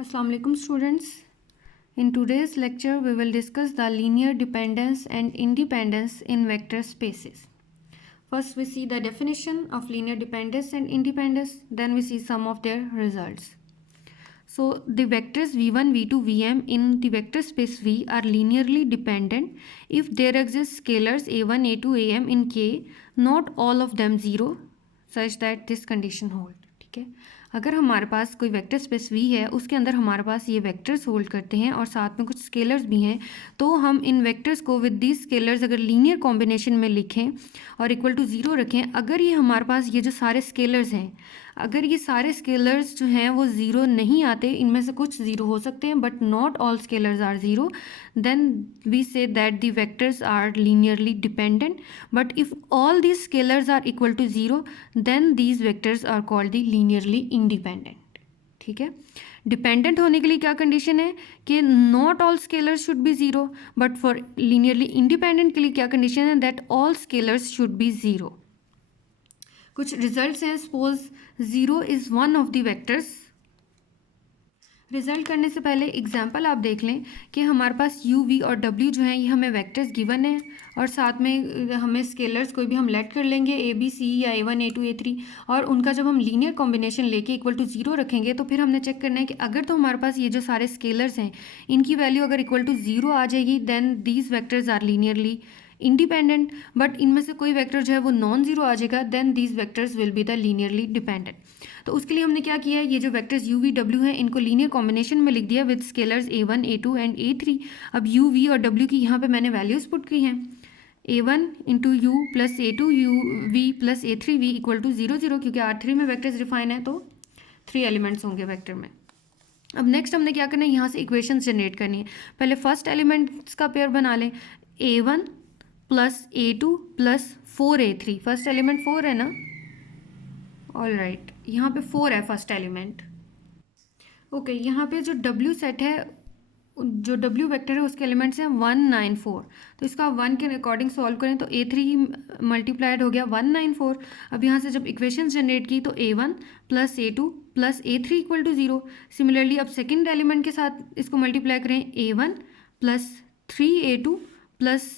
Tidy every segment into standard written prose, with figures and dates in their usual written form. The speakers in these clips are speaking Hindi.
Assalamu alaikum students. In today's lecture we will discuss the linear dependence and independence in vector spaces. First we see the definition of linear dependence and independence, then we see some of their results. So the vectors v1, v2, vm in the vector space V are linearly dependent if there exist scalars a1, a2, am in K, not all of them 0 such that this condition hold. ठीक है, अगर हमारे पास कोई वेक्टर स्पेस V है, उसके अंदर हमारे पास ये वेक्टर्स होल्ड करते हैं और साथ में कुछ स्केलर्स भी हैं, तो हम इन वेक्टर्स को विद दीज स्केलर्स अगर लीनियर कॉम्बिनेशन में लिखें और इक्वल टू 0 रखें, अगर ये हमारे पास ये जो सारे स्केलर्स हैं, अगर ये सारे स्केलर्स जो हैं वो 0 नहीं आते, इनमें से कुछ 0 हो सकते हैं but not all scalars are 0, then we say that the vectors are linearly dependent. But if all these scalars are equal to 0, then these vectors are called the linearly independent. ठीक है, डिपेंडेंट होने के लिए क्या कंडीशन है कि not all scalars should be 0, but for linearly independent के लिए क्या कंडीशन है, that all scalars should be 0. कुछ रिजल्ट्स हैं. Suppose 0 is one of the vectors. Result करने से पहले एग्जांपल आप देख लें कि हमारे पास u, v और w जो हैं ये हमें वेक्टर्स गिवन है और साथ में हमें स्केलर्स कोई भी हम लेट कर लेंगे a, b, c या a1, a2, a3, और उनका जब हम लीनियर कॉम्बिनेशन लेके इक्वल टू 0 रखेंगे तो फिर हमने चेक करना है कि अगर तो हमारे पास ये जो सारे स्केलर्स हैं इनकी वैल्यू अगर इक्वल टू 0 आ जाएगी, then these vectors are linearly independent. But इनमें से कोई वेक्टर जो है वो नॉन जीरो आ जाएगा, then these vectors will be the linearly dependent. तो उसके लिए हमने क्या किया है, ये जो वेक्टर्स u, v, w हैं इनको लीनियर कॉम्बिनेशन में लिख दिया with scalars a1, a2 and a3. अब u, v और w की यहाँ पे मैंने वैल्यूज पुट की हैं. a1 into u plus a2 u v plus a3 v equal to 0 0, क्योंकि R3 में वेक्टर्स डिफाइन है तो 3 एलिमेंट्स होंगे वेक्टर में. अब नेक्स्ट हमने क्या करना है, यहाँ से इक्वेशंस जनरेट करनी है. पहले फर्स्ट एलिमेंट्स का पेयर बना लें, a1 plus a2 plus 4a3. First element 4 है ना, ऑल राइट, यहाँ पे 4 है फर्स्ट एलिमेंट. ओके, यहाँ पे जो w सेट है, जो w वेक्टर है उसके एलिमेंट्स हैं 1 9 4. तो इसका 1 के अकॉर्डिंग सॉल्व करें तो a3 मल्टीप्लाइड हो गया 1 9 4. अब यहाँ से जब इक्वेशंस जनरेट की तो a1 plus a2 plus a3 equal to 0. Similarly अब सेकेंड एलिमेंट के साथ इसको मल्टीप्लाई करें, a1 plus 3a2 plus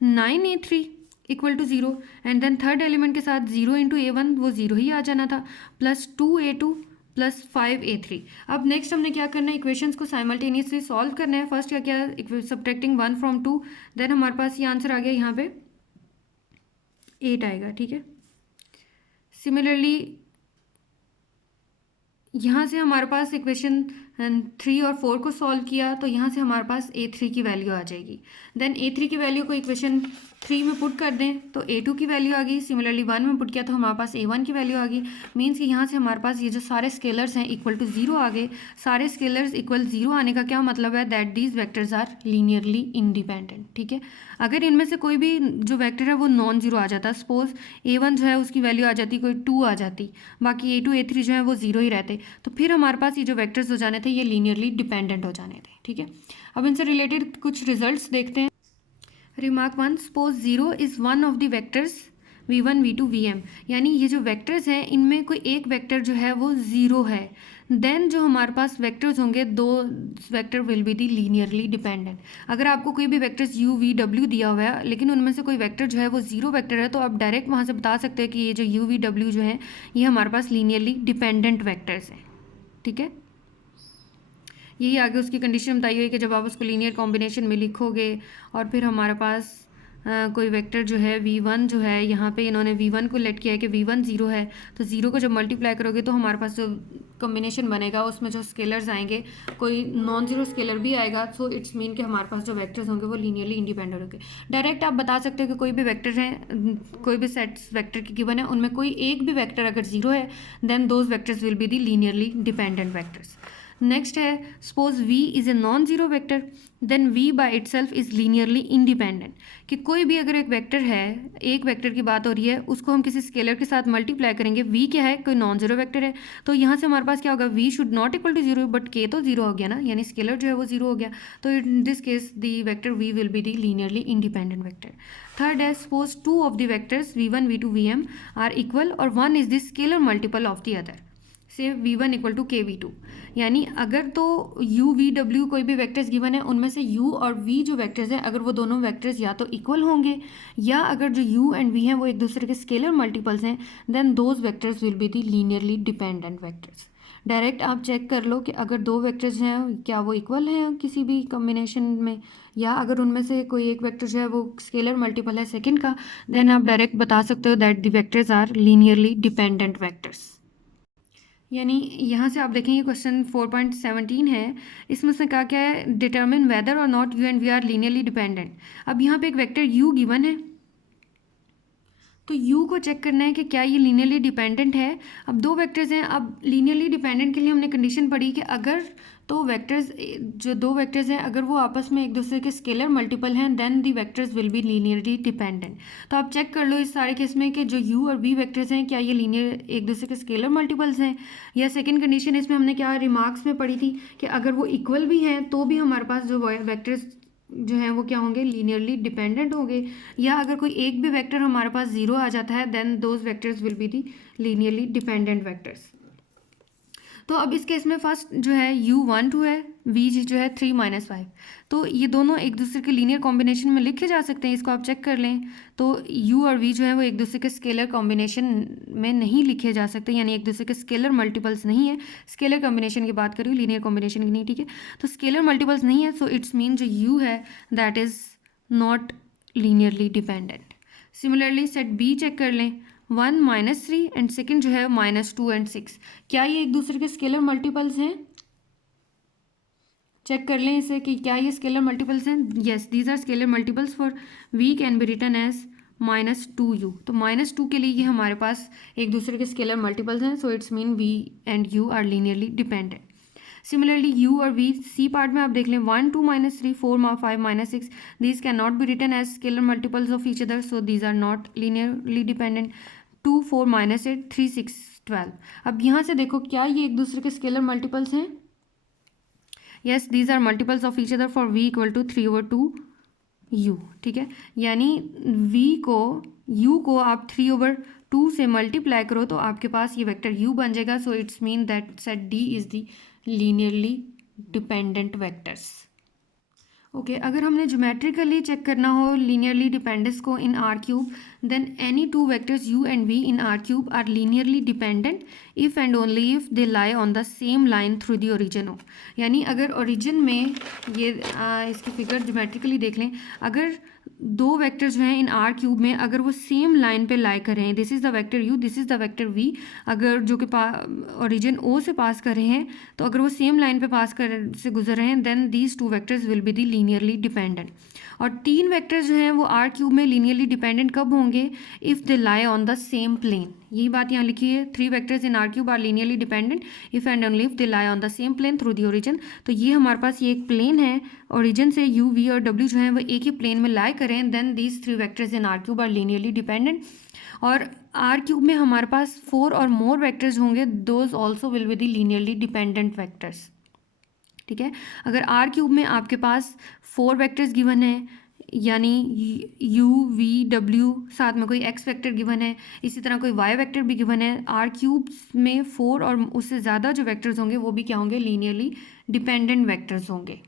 9a3 equal to 0, and then third element के साथ 0 इंटू a1 वो 0 ही आ जाना था, प्लस 2a2 प्लस 5a3. अब नेक्स्ट हमने क्या करना है, इक्वेशंस को साइमल्टेनियसली सॉल्व करना है. फर्स्ट क्या किया, सब्ट्रैक्टिंग 1 फ्रॉम 2, देन हमारे पास ये आंसर आ गया, यहाँ पे 8 आएगा. ठीक है, सिमिलरली यहाँ से हमारे पास इक्वेशन 3 और 4 को सॉल्व किया तो यहाँ से हमारे पास a3 की वैल्यू आ जाएगी. देन a3 की वैल्यू को इक्वेशन 3 में पुट कर दें तो a2 की वैल्यू आ गई. सिमिलरली 1 में पुट किया तो हमारे पास a1 की वैल्यू आ गई. मीन्स कि यहाँ से हमारे पास ये जो सारे स्केलर्स हैं इक्वल टू 0 आ गए. सारे स्केलर्स इक्वल 0 आने का क्या मतलब है, that these vectors are linearly independent. ठीक है, अगर इनमें से कोई भी जो वेक्टर है वो नॉन जीरो आ जाता, सपोज a1 जो है उसकी वैल्यू आ जाती कोई 2 आ जाती, बाकी a2 a3 जो है वो 0 ही रहते, तो फिर हमारे पास ये जो वेक्टर्स हो जाने थे ये लीनियरली डिपेंडेंट हो जाने थे. ठीक है, अब इनसे रिलेटेड कुछ रिजल्ट्स देखते हैं. Remark 1, suppose 0 is one of the vectors v1, v2, vm, यानी ये जो वेक्टर्स हैं इनमें कोई एक वेक्टर जो है वो 0 है, देन जो हमारे पास वेक्टर्स होंगे दो vector will be the linearly dependent. अगर आपको कोई भी वेक्टर्स u, v, w दिया हुआ है लेकिन उनमें से कोई वेक्टर जो है वो 0 वेक्टर है, तो आप डायरेक्ट वहाँ से बता सकते हैं कि ये जो u, v, w जो है ये हमारे पास लीनियरली डिपेंडेंट वेक्टर्स हैं. ठीक है, यही आगे उसकी कंडीशन बताई हुई कि जब आप उसको लीनियर कॉम्बिनेशन में लिखोगे और फिर हमारे पास कोई वेक्टर जो है v1 जो है, यहाँ पे इन्होंने v1 को लेट किया है कि v1 0 है, तो 0 को जब मल्टीप्लाई करोगे तो हमारे पास जो कॉम्बिनेशन बनेगा उसमें जो स्केलर्स आएंगे कोई नॉन जीरो स्केलर भी आएगा. सो इट्स मीन कि हमारे पास जो वेक्टर्स होंगे वो लीनियरली इंडिपेंडेंट होंगे. डायरेक्ट आप बता सकते हो कि कोई भी वेक्टर है, कोई भी सेट्स वेक्टर की गिवन है, उनमें कोई एक भी वेक्टर अगर 0 है, then those vectors will be the linearly dependent vectors. Next है, suppose v is a non zero vector, then v by itself is linearly independent. कि कोई भी अगर एक वेक्टर है, एक वेक्टर की बात हो रही है, उसको हम किसी स्केलर के साथ मल्टीप्लाई करेंगे, v क्या है, कोई नॉन जीरो वेक्टर है, तो यहाँ से हमारे पास क्या होगा, v should not equal to 0, but k तो 0 हो गया ना, यानी स्केलर जो है वो 0 हो गया, तो in this case the vector v will be the linearly independent vector. Third है, suppose 2 of the vectors v1, v2, vm are equal और 1 is the scalar multiple of the other. Say v1 equal to के v2, यानी अगर तो u v w कोई भी वेक्टर्स गिवन है, उनमें से u और v जो वेक्टर्स हैं अगर वो दोनों वेक्टर्स या तो इक्वल होंगे या अगर जो u एंड v हैं वो एक दूसरे के स्केलर मल्टीपल्स हैं, then those vectors will be the linearly dependent vectors. Direct आप चेक कर लो कि अगर दो वेक्टर्स हैं क्या वो इक्वल हैं किसी भी कॉम्बिनेशन में, या अगर उनमें से कोई एक वेक्टर जो है वो स्केलर मल्टीपल है सेकंड का, देन आप डायरेक्ट बता सकते हो that the vectors are linearly dependent vectors. यानी यहाँ से आप देखेंगे क्वेश्चन 4.17 है, इसमें से कहा क्या है, डिटर्मिन वेदर और not u and v are linearly dependent. अब यहाँ पे एक वेक्टर u गिवन है, तो u को चेक करना है कि क्या ये लीनियरली डिपेंडेंट है। अब दो वेक्टर्स हैं, अब लीनियरली डिपेंडेंट के लिए हमने कंडीशन पढ़ी कि अगर तो वेक्टर्स जो दो वेक्टर्स हैं अगर वो आपस में एक दूसरे के स्केलर मल्टीपल हैं then the vectors will be linearly dependent. तो आप चेक कर लो इस सारे केस में कि जो u और v वेक्टर्स हैं क्या ये लीनियर एक दूसरे के स्केलर मल्टीपल्स हैं, या सेकंड कंडीशन इसमें हमने क्या रिमार्क्स में पढ़ी थी कि अगर वो इक्वल भी हैं तो भी हमारे पास जो वेक्टर्स जो हैं वो क्या होंगे, लीनियरली डिपेंडेंट होंगे, या अगर कोई एक भी वेक्टर हमारे पास जीरो आ जाता है then those vectors will be the linearly dependent vectors. तो अब इस केस में फर्स्ट जो है u12 है, v जो है 3-5, तो ये दोनों एक दूसरे के लीनियर कॉम्बिनेशन में लिखे जा सकते हैं, इसको आप चेक कर लें। तो u और v जो है वो एक दूसरे के स्केलर कॉम्बिनेशन में नहीं लिखे जा सकते, यानी एक दूसरे के स्केलर मल्टीपल्स नहीं है। स्केलर कॉम्बिनेशन की बात करूँ, लीनियर कॉम्बिनेशन की नहीं, ठीक है। तो स्केलर मल्टीपल्स नहीं है, सो इट्स मीन जो u है that is not linearly dependent. Similarly set b check कर लें, 1 -3 एंड सेकेंड जो है -2 एंड 6, क्या ये एक दूसरे के स्केलर मल्टीपल्स हैं? चेक कर लें इसे कि क्या ये स्केलर मल्टीपल्स हैं। Yes, these are scalar multiples for v can be written as -2u। तो -2 के लिए ये हमारे पास एक दूसरे के स्केलर मल्टीपल्स हैं, so it's mean v and u are linearly dependent. Similarly u और v सी पार्ट में आप देख लें, 1 2 -3 4 5 -6, these can not be written as scalar multiples of each other, so these are not linearly dependent. 2 4 -8 3 6 12। अब यहाँ से देखो क्या ये एक दूसरे के स्केलर मल्टीपल्स हैं? Yes, these are multiples of each other for v equal to 3/2u, ठीक है। यानी u को आप 3/2 से मल्टीप्लाई करो तो आपके पास ये वेक्टर u बन जाएगा, so it's mean that set d is the linearly dependent vectors. Okay, अगर हमने ज्योमेट्रिकली चेक करना हो लीनियरली डिपेंडेंस को in R cube, then any two vectors u and v in R cube are linearly dependent if and only if they lie on the same line through the origin हो। यानी अगर ओरिजिन में ये इसकी फिगर ज्योमेट्रिकली देख लें, अगर दो वेक्टर जो हैं इन आर क्यूब में अगर वो सेम लाइन पे लाई कर रहे हैं, this is the vector u, this is the vector v, अगर जो कि ओरिजिन o से पास कर रहे हैं, तो अगर वो सेम लाइन पे पास कर से गुजर रहे हैं then these two vectors will be the linearly dependent. और तीन वेक्टर्स जो हैं वो आर क्यूब में लीनियरली डिपेंडेंट कब होंगे? If they lie on the same plane. यही बात यहाँ लिखी है, 3 vectors in R cube are linearly dependent if and only if they lie on the same plane through the origin. तो ये हमारे पास ये एक प्लेन है, ओरिजिन से u v और w जो है वो एक ही प्लेन में लाई करें, then these 3 vectors in R cube are linearly dependent. और आर क्यूब में हमारे पास 4 और मोर वेक्टर्स होंगे, those also will be the linearly dependent vectors, ठीक है। अगर आर क्यूब में आपके पास 4 वेक्टर्स गिवन है, यानी u v w, साथ में कोई x वेक्टर गिवन है, इसी तरह कोई y वेक्टर भी गिवन है, आर क्यूब में 4 और उससे ज़्यादा जो वेक्टर्स होंगे वो भी क्या होंगे? लीनियरली डिपेंडेंट वेक्टर्स होंगे,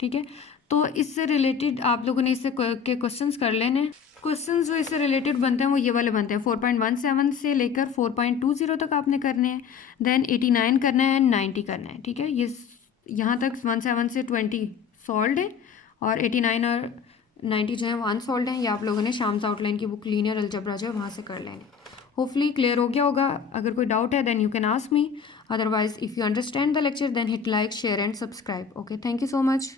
ठीक है। तो इससे रिलेटेड आप लोगों ने इससे के क्वेश्चंस कर लेने। क्वेश्चंस जो इससे रिलेटेड बनते हैं वो ये वाले बनते हैं, 4.17 से लेकर 4.20 तक आपने करने हैं, देन 89 करना है, 90 करना है, ठीक है। ये यहाँ तक 17 से 20 सॉल्व है और 89 और 90 जो है वो अनसॉल्व हैं। ये आप लोगों ने शाम्स आउटलाइन की बुक लीनियर अलजेब्रा जो है वहाँ से कर लेने। होपफुली क्लियर हो गया होगा। अगर कोई डाउट है then you can ask me, otherwise if you understand the lecture then hit like share and subscribe. Okay, thank you so much.